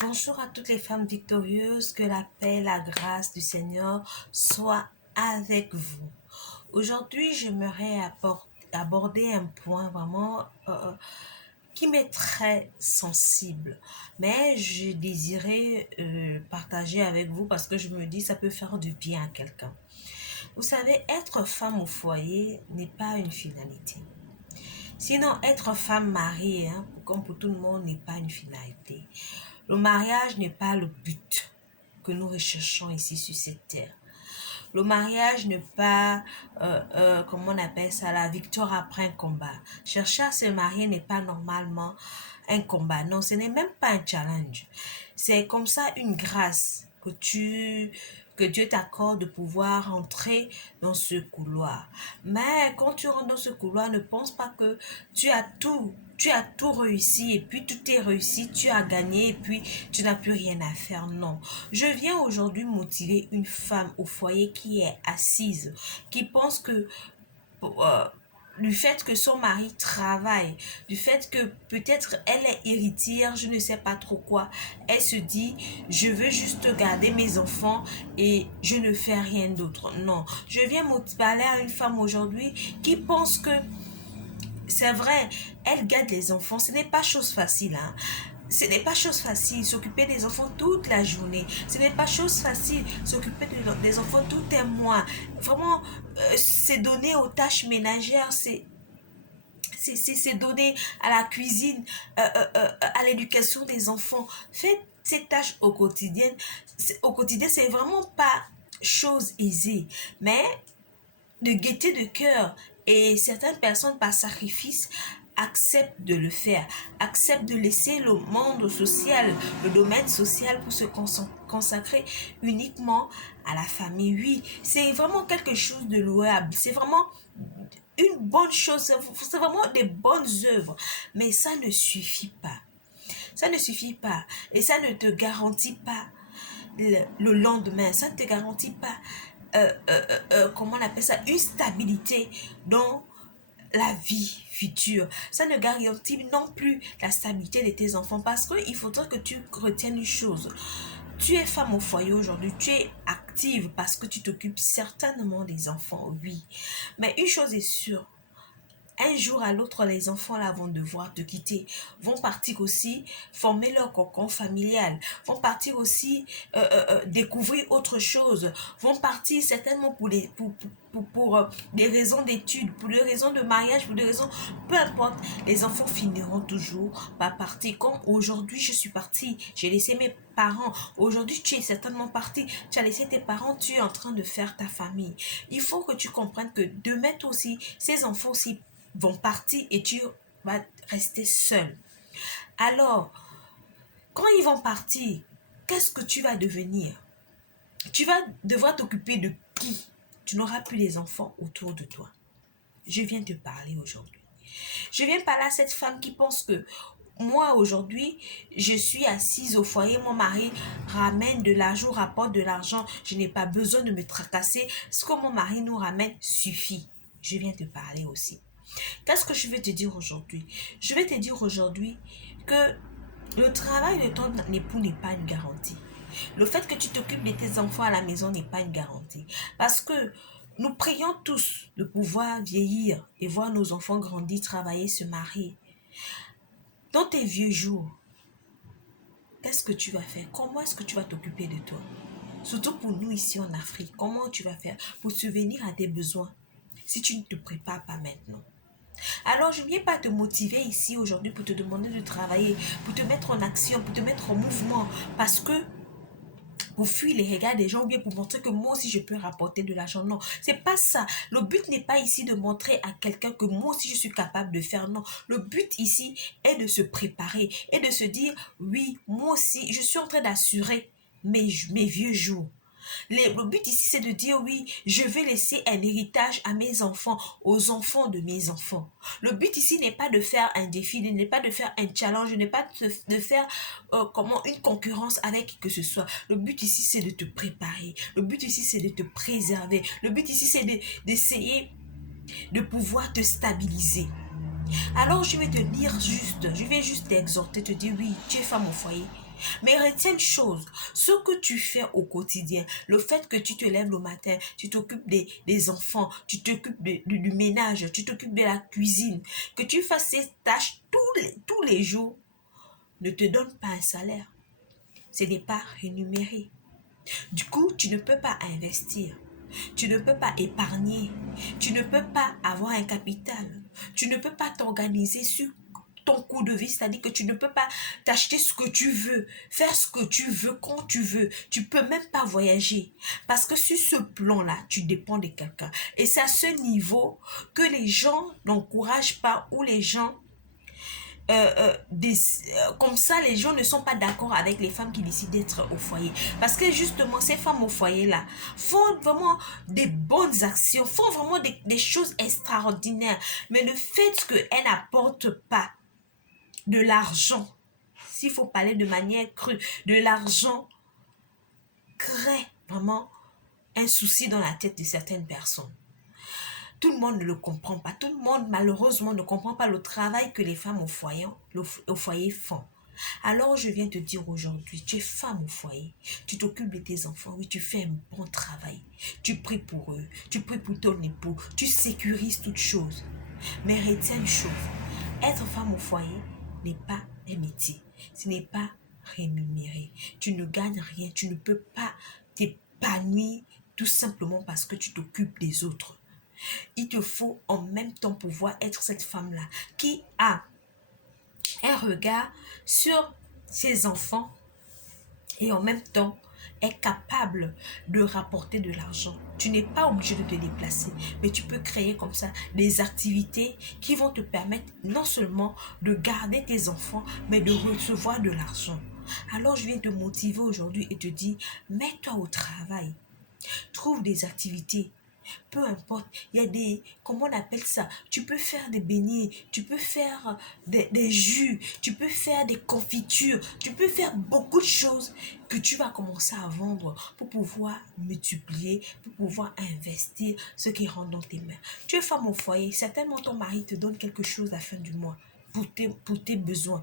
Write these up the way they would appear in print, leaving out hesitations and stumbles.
Bonjour à toutes les femmes victorieuses, que la paix, la grâce du Seigneur soit avec vous. Aujourd'hui, j'aimerais aborder un point vraiment qui m'est très sensible, mais je désirais partager avec vous parce que je me dis ça peut faire du bien à quelqu'un. Vous savez, être femme au foyer n'est pas une finalité. Sinon, être femme mariée, comme pour tout le monde, n'est pas une finalité. Le mariage n'est pas le but que nous recherchons ici sur cette terre. Le mariage n'est pas, comment on appelle ça, la victoire après un combat. Chercher à se marier n'est pas normalement un combat. Non, ce n'est même pas un challenge. C'est comme ça une grâce que Dieu t'accorde de pouvoir entrer dans ce couloir. Mais quand tu rentres dans ce couloir, ne pense pas que tu as tout réussi et puis tout est réussi, tu as gagné et puis tu n'as plus rien à faire. Non. Je viens aujourd'hui motiver une femme au foyer qui est assise, qui pense que du fait que son mari travaille, du fait que peut-être elle est héritière, je ne sais pas trop quoi, elle se dit, je veux juste garder mes enfants et je ne fais rien d'autre. Non, je viens parler à une femme aujourd'hui qui pense que c'est vrai, elle garde les enfants, ce n'est pas chose facile, hein. Ce n'est pas chose facile s'occuper des enfants toute la journée. Ce n'est pas chose facile s'occuper des enfants tout un mois. Vraiment, c'est donné aux tâches ménagères, c'est donné à la cuisine, à l'éducation des enfants. Faites ces tâches au quotidien. Au quotidien, c'est vraiment pas chose aisée. Mais de gaieté de cœur et certaines personnes par sacrifice acceptent de le faire, acceptent de laisser le monde social, le domaine social pour se consacrer uniquement à la famille. Oui, c'est vraiment quelque chose de louable, c'est vraiment une bonne chose, c'est vraiment des bonnes œuvres, mais ça ne suffit pas. Ça ne suffit pas et ça ne te garantit pas le lendemain, ça ne te garantit pas comment on appelle ça, une stabilité dans la vie future. Ça ne garantit non plus la stabilité de tes enfants parce qu'il faudrait que tu retiennes une chose. Tu es femme au foyer aujourd'hui, tu es active parce que tu t'occupes certainement des enfants, oui. Mais une chose est sûre, un jour à l'autre, les enfants là vont devoir te quitter, vont partir aussi former leur cocon familial, vont partir aussi découvrir autre chose, vont partir certainement pour des raisons d'études, pour des raisons de mariage, pour des raisons, peu importe, les enfants finiront toujours par partir. Comme aujourd'hui, je suis partie, j'ai laissé mes parents. Aujourd'hui, tu es certainement parti, tu as laissé tes parents, tu es en train de faire ta famille. Il faut que tu comprennes que demain aussi, ces enfants aussi vont partir et tu vas rester seul. Alors, quand ils vont partir, qu'est-ce que tu vas devenir? Tu vas devoir t'occuper de qui? Tu n'auras plus les enfants autour de toi. Je viens te parler aujourd'hui. Je viens parler à cette femme qui pense que moi aujourd'hui, je suis assise au foyer, mon mari ramène de l'argent, rapporte de l'argent, je n'ai pas besoin de me tracasser. Ce que mon mari nous ramène suffit. Je viens te parler aussi. Qu'est-ce que je vais te dire aujourd'hui? Je vais te dire aujourd'hui que le travail de ton époux n'est pas une garantie. Le fait que tu t'occupes de tes enfants à la maison n'est pas une garantie. Parce que nous prions tous de pouvoir vieillir et voir nos enfants grandir, travailler, se marier. Dans tes vieux jours, qu'est-ce que tu vas faire? Comment est-ce que tu vas t'occuper de toi? Surtout pour nous ici en Afrique, comment tu vas faire pour subvenir à tes besoins si tu ne te prépares pas maintenant? Alors, je ne viens pas te motiver ici aujourd'hui pour te demander de travailler, pour te mettre en action, pour te mettre en mouvement, parce que pour fuir les regards des gens ou bien pour montrer que moi aussi je peux rapporter de l'argent. Non, c'est pas ça. Le but n'est pas ici de montrer à quelqu'un que moi aussi je suis capable de faire. Non, le but ici est de se préparer et de se dire, oui, moi aussi, je suis en train d'assurer mes vieux jours. Le but ici, c'est de dire oui, je vais laisser un héritage à mes enfants, aux enfants de mes enfants. Le but ici n'est pas de faire un défi, n'est pas de faire un challenge, n'est pas de faire comment une concurrence avec qui que ce soit. Le but ici, c'est de te préparer. Le but ici, c'est de te préserver. Le but ici, c'est d'essayer de pouvoir te stabiliser. Alors, je vais te dire juste, je vais juste t'exhorter, te dire oui, tu es femme au foyer. Mais retiens une chose, ce que tu fais au quotidien, le fait que tu te lèves le matin, tu t'occupes des enfants, tu t'occupes du ménage, tu t'occupes de la cuisine, que tu fasses ces tâches tous les jours, ne te donne pas un salaire. Ce n'est pas rémunéré. Du coup, tu ne peux pas investir. Tu ne peux pas épargner. Tu ne peux pas avoir un capital. Tu ne peux pas t'organiser sur ton coût de vie, c'est-à-dire que tu ne peux pas t'acheter ce que tu veux, faire ce que tu veux quand tu veux. Tu peux même pas voyager parce que sur ce plan-là, tu dépends de quelqu'un. Et c'est à ce niveau que les gens n'encouragent pas ou les gens comme ça, les gens ne sont pas d'accord avec les femmes qui décident d'être au foyer. Parce que justement, ces femmes au foyer-là font vraiment des bonnes actions, font vraiment des choses extraordinaires. Mais le fait qu'elles n'apportent pas de l'argent, s'il faut parler de manière crue, de l'argent crée vraiment un souci dans la tête de certaines personnes. Tout le monde ne le comprend pas. Tout le monde, malheureusement, ne comprend pas le travail que les femmes au foyer font. Alors, je viens te dire aujourd'hui, tu es femme au foyer, tu t'occupes de tes enfants, oui, tu fais un bon travail. Tu pries pour eux, tu pries pour ton époux, tu sécurises toutes choses. Mais retiens une chose, être femme au foyer n'est pas un métier, ce n'est pas rémunéré. Tu ne gagnes rien, tu ne peux pas t'épanouir tout simplement parce que tu t'occupes des autres. Il te faut en même temps pouvoir être cette femme-là qui a un regard sur ses enfants et en même temps est capable de rapporter de l'argent. Tu n'es pas obligé de te déplacer, mais tu peux créer comme ça des activités qui vont te permettre non seulement de garder tes enfants, mais de recevoir de l'argent. Alors je viens te motiver aujourd'hui et te dire, mets-toi au travail. Trouve des activités. Peu importe, il y a des, comment on appelle ça, tu peux faire des beignets, tu peux faire des jus, tu peux faire des confitures, tu peux faire beaucoup de choses que tu vas commencer à vendre pour pouvoir multiplier, pour pouvoir investir ce qui rentre dans tes mains. Tu es femme au foyer, certainement ton mari te donne quelque chose à la fin du mois pour tes besoins.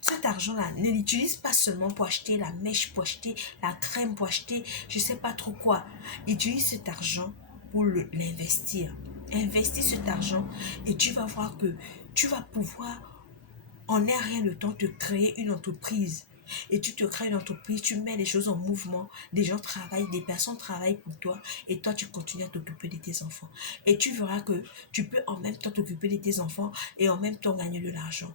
Cet argent-là, ne l'utilise pas seulement pour acheter la mèche, pour acheter la crème, pour acheter je ne sais pas trop quoi. Utilise cet argent pour l'investir. Investis cet argent et tu vas voir que tu vas pouvoir en un rien de temps te créer une entreprise. Et tu te crées une entreprise, tu mets les choses en mouvement, des gens travaillent, des personnes travaillent pour toi et toi tu continues à t'occuper de tes enfants. Et tu verras que tu peux en même temps t'occuper de tes enfants et en même temps gagner de l'argent.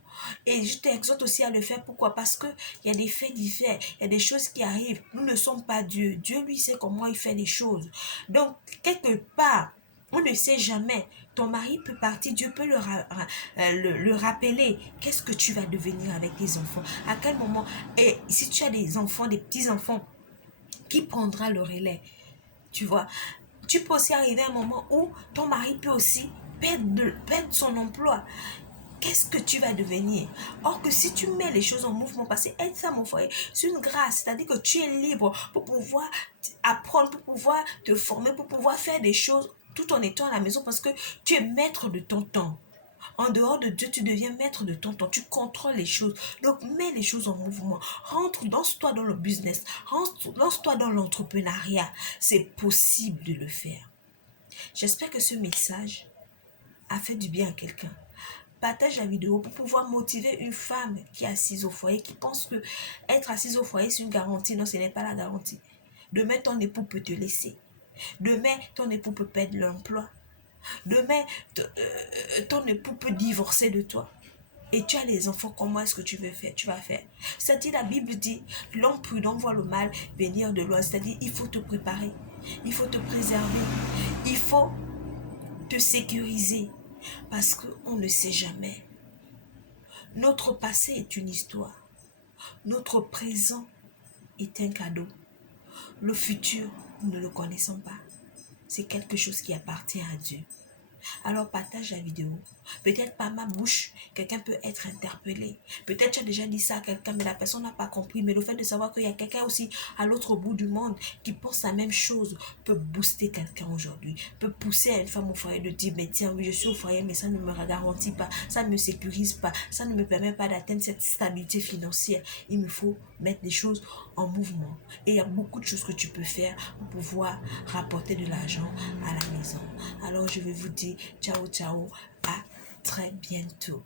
Et je t'exhorte aussi à le faire. Pourquoi? Parce qu'il y a des faits divers, il y a des choses qui arrivent. Nous ne sommes pas Dieu. Dieu lui sait comment il fait les choses. Donc quelque part, on ne sait jamais. Ton mari peut partir, Dieu peut le rappeler. Qu'est-ce que tu vas devenir avec tes enfants? À quel moment? Et si tu as des enfants, des petits-enfants, qui prendra le relais? Tu vois, tu peux aussi arriver à un moment où ton mari peut aussi perdre son emploi. Qu'est-ce que tu vas devenir? Or que si tu mets les choses en mouvement, parce que être femme au foyer, c'est une grâce, c'est-à-dire que tu es libre pour pouvoir apprendre, pour pouvoir te former, pour pouvoir faire des choses tout en étant à la maison parce que tu es maître de ton temps. En dehors de Dieu, tu deviens maître de ton temps. Tu contrôles les choses. Donc, mets les choses en mouvement. Lance-toi dans le business. Lance-toi dans l'entrepreneuriat. C'est possible de le faire. J'espère que ce message a fait du bien à quelqu'un. Partage la vidéo pour pouvoir motiver une femme qui est assise au foyer, qui pense que être assise au foyer, c'est une garantie. Non, ce n'est pas la garantie. Demain, ton époux peut te laisser. Demain, ton époux peut perdre l'emploi. Demain, ton époux peut divorcer de toi. Et tu as les enfants, comment est-ce que tu vas faire? C'est-à-dire, la Bible dit, l'homme prudent voit le mal venir de loin. C'est-à-dire, il faut te préparer. Il faut te préserver. Il faut te sécuriser. Parce qu'on ne sait jamais. Notre passé est une histoire. Notre présent est un cadeau. Le futur, nous ne le connaissons pas. C'est quelque chose qui appartient à Dieu. Alors partage la vidéo. Peut-être par ma bouche, quelqu'un peut être interpellé. Peut-être tu as déjà dit ça à quelqu'un, mais la personne n'a pas compris. Mais le fait de savoir qu'il y a quelqu'un aussi à l'autre bout du monde qui pense la même chose peut booster quelqu'un aujourd'hui. Peut pousser à une femme au foyer de dire, mais tiens, oui, je suis au foyer, mais ça ne me garantit pas, ça ne me sécurise pas, ça ne me permet pas d'atteindre cette stabilité financière. Il me faut mettre des choses en mouvement. Et il y a beaucoup de choses que tu peux faire pour pouvoir rapporter de l'argent à la maison. Alors je vais vous dire ciao ciao, à très bientôt.